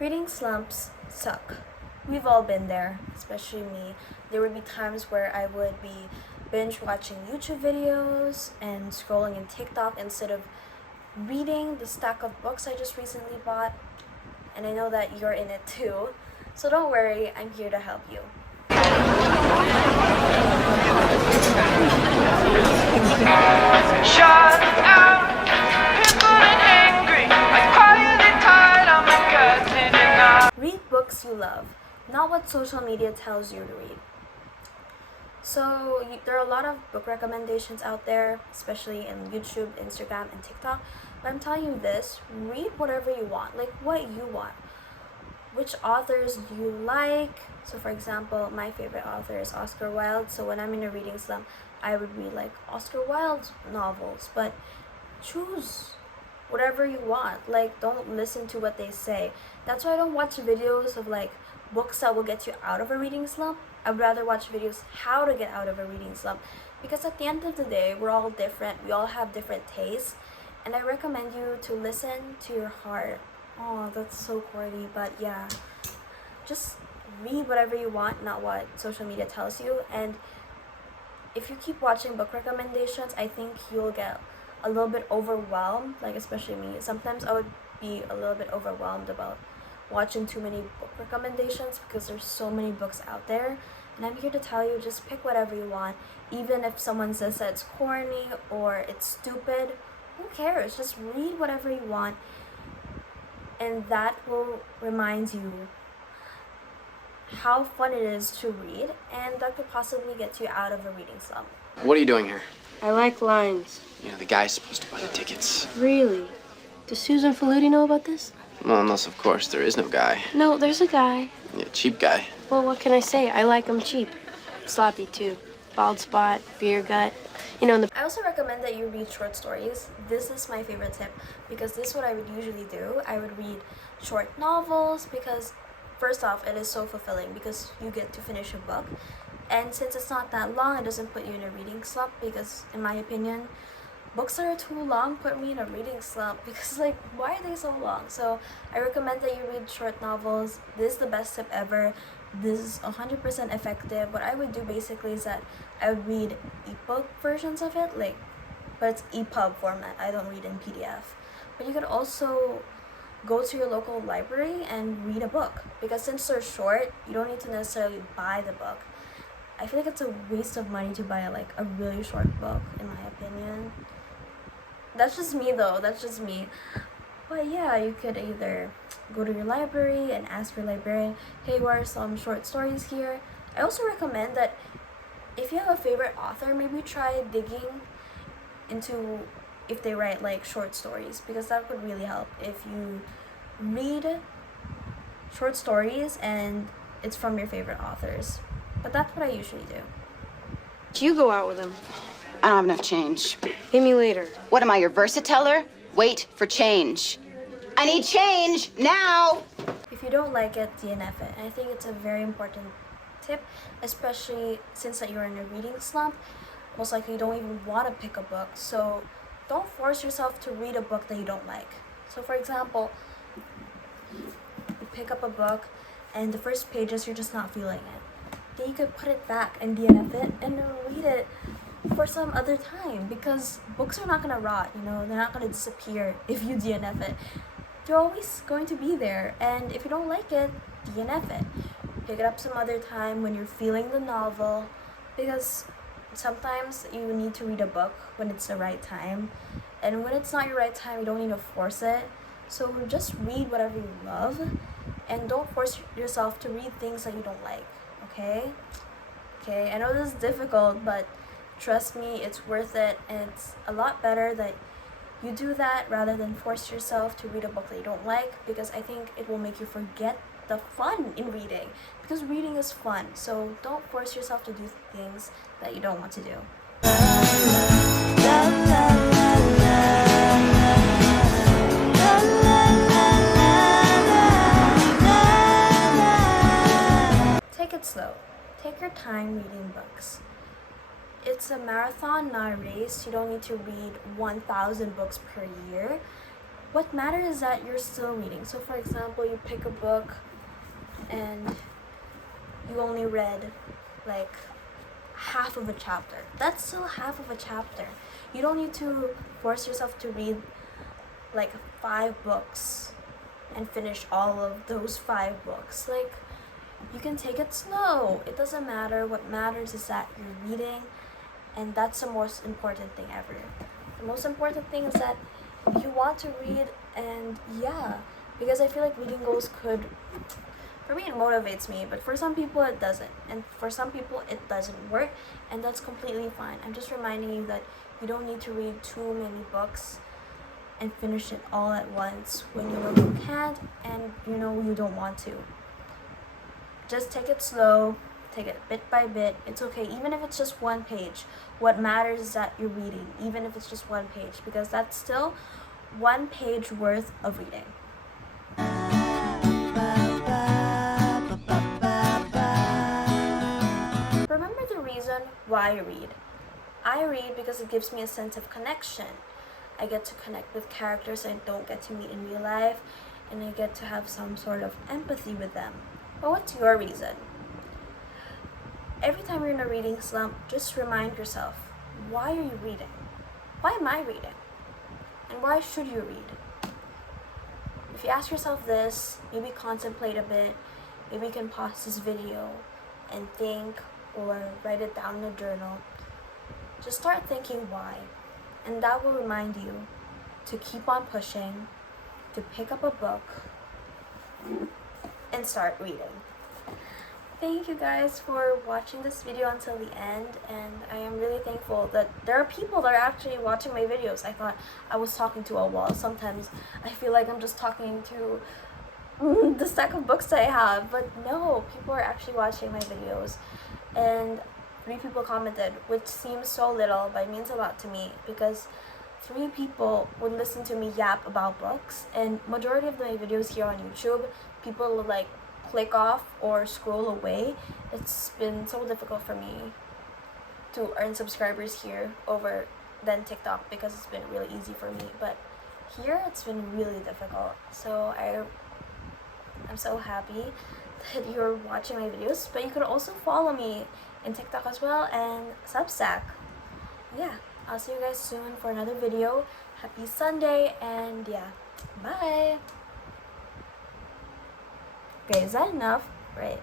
Reading slumps suck. We've all been there, especially me. There would be times where I would be binge watching YouTube videos and scrolling in TikTok instead of reading the stack of books I just recently bought. And I know that you're in it too. So don't worry, I'm here to help you. Shut out, people and angry, like quietly tired on my guts in and out. Read books you love, not what social media tells you to read. So there are a lot of book recommendations out there, especially in YouTube, Instagram, and TikTok. But I'm telling you this, read whatever you want, like what you want. Which authors do you like? So for example, my favorite author is Oscar Wilde. So when I'm in a reading slump, I would read like Oscar Wilde's novels. But choose whatever you want. Like, don't listen to what they say. That's why I don't watch videos of like books that will get you out of a reading slump. I'd rather watch videos how to get out of a reading slump, because at the end of the day, we're all different. We all have different tastes, and I recommend you to listen to your heart. Oh, that's so corny, but yeah, just read whatever you want, not what social media tells you. And if you keep watching book recommendations, I think you'll get a little bit overwhelmed, like especially me. Sometimes I would be a little bit overwhelmed about watching too many book recommendations because there's so many books out there. And I'm here to tell you, just pick whatever you want. Even if someone says that it's corny or it's stupid, who cares? Just read whatever you want, and that will remind you how fun it is to read, and that could possibly get you out of a reading slump. What are you doing here? I like lines. You know, the guy's supposed to buy the tickets. Really? Does Susan Faludi know about this? Well, unless, of course, there is no guy. No, there's a guy. Yeah, cheap guy. Well, what can I say? I like him cheap. Sloppy, too. Bald spot, beer gut. You know, I also recommend that you read short stories. This is my favorite tip, because this is what I would usually do. I would read short novels because, first off, it is so fulfilling because you get to finish a book. And since it's not that long, it doesn't put you in a reading slump, because in my opinion, books that are too long put me in a reading slump because, like, why are they so long? So I recommend that you read short novels. This is the best tip ever. This is 100% effective. What I would do basically is that I would read ebook versions of it, like, but it's EPUB format. I don't read in PDF. But you could also go to your local library and read a book, because since they're short, you don't need to necessarily buy the book. I feel like it's a waste of money to buy like a really short book, in my opinion. That's just me though, that's just me. But yeah, you could either go to your library and ask your librarian, hey, what are some short stories here? I also recommend that if you have a favorite author, maybe try digging into if they write like short stories, because that would really help if you read short stories and it's from your favorite authors. But that's what I usually do. you go out with him. I don't have enough change. Pay me later. What am I, your versateller? Wait for change. I need change now! If you don't like it, DNF it. And I think it's a very important tip, especially since that you're in a reading slump. Most likely you don't even want to pick a book, so don't force yourself to read a book that you don't like. So for example, you pick up a book and the first pages you're just not feeling it. Then you could put it back and DNF it and read it for some other time, because books are not going to rot, you know, they're not going to disappear if you DNF it. They're always going to be there, and if you don't like it, DNF it. Pick it up some other time when you're feeling the novel, because sometimes you need to read a book when it's the right time, and when it's not your right time, you don't need to force it. So just read whatever you love, and don't force yourself to read things that you don't like, okay? Okay, I know this is difficult, but trust me, it's worth it, and it's a lot better that you do that rather than force yourself to read a book that you don't like, because I think it will make you forget the fun in reading, because reading is fun. So don't force yourself to do things that you don't want to do. Take it slow. Take your time reading books. It's a marathon, not a race. You don't need to read 1,000 books per year. what matters is that you're still reading. So for example, you pick a book and you only read like half of a chapter. That's still half of a chapter. You don't need to force yourself to read like 5 books and finish all of those 5 books. Like, you can take it slow. It doesn't matter. What matters is that you're reading, and that's the most important thing ever. The most important thing is that you want to read, and yeah, because I feel like reading goals could, for me it motivates me, but for some people it doesn't, and for some people it doesn't work, and that's completely fine. I'm just reminding you that you don't need to read too many books and finish it all at once when you know you can't and you know you don't want to. Just take it slow, take it bit by bit. It's okay, even if it's just 1 page. What matters is that you're reading, even if it's just 1 page, because that's still 1 page worth of reading. Remember the reason why I read. I read because it gives me a sense of connection. I get to connect with characters I don't get to meet in real life, and I get to have some sort of empathy with them. But what's your reason? Every time you're in a reading slump, just remind yourself, why are you reading? Why am I reading? And why should you read? If you ask yourself this, maybe contemplate a bit, maybe you can pause this video and think, or write it down in a journal. Just start thinking why. And that will remind you to keep on pushing, to pick up a book, and start reading. Thank you guys for watching this video until the end, and I am really thankful that there are people that are actually watching my videos. I thought I was talking to a wall. Sometimes I feel like I'm just talking to the stack of books I have, but no, people are actually watching my videos. And 3 people commented, which seems so little, but it means a lot to me, because 3 people would listen to me yap about books, and majority of my videos here on YouTube, people would like click off or scroll away. It's been so difficult for me to earn subscribers here over than TikTok, because it's been really easy for me, but here it's been really difficult. So I'm so happy that you're watching my videos, but you could also follow me in TikTok as well and Substack. Yeah, I'll see you guys soon for another video. Happy Sunday, and yeah, bye. Okay, is that enough? Right.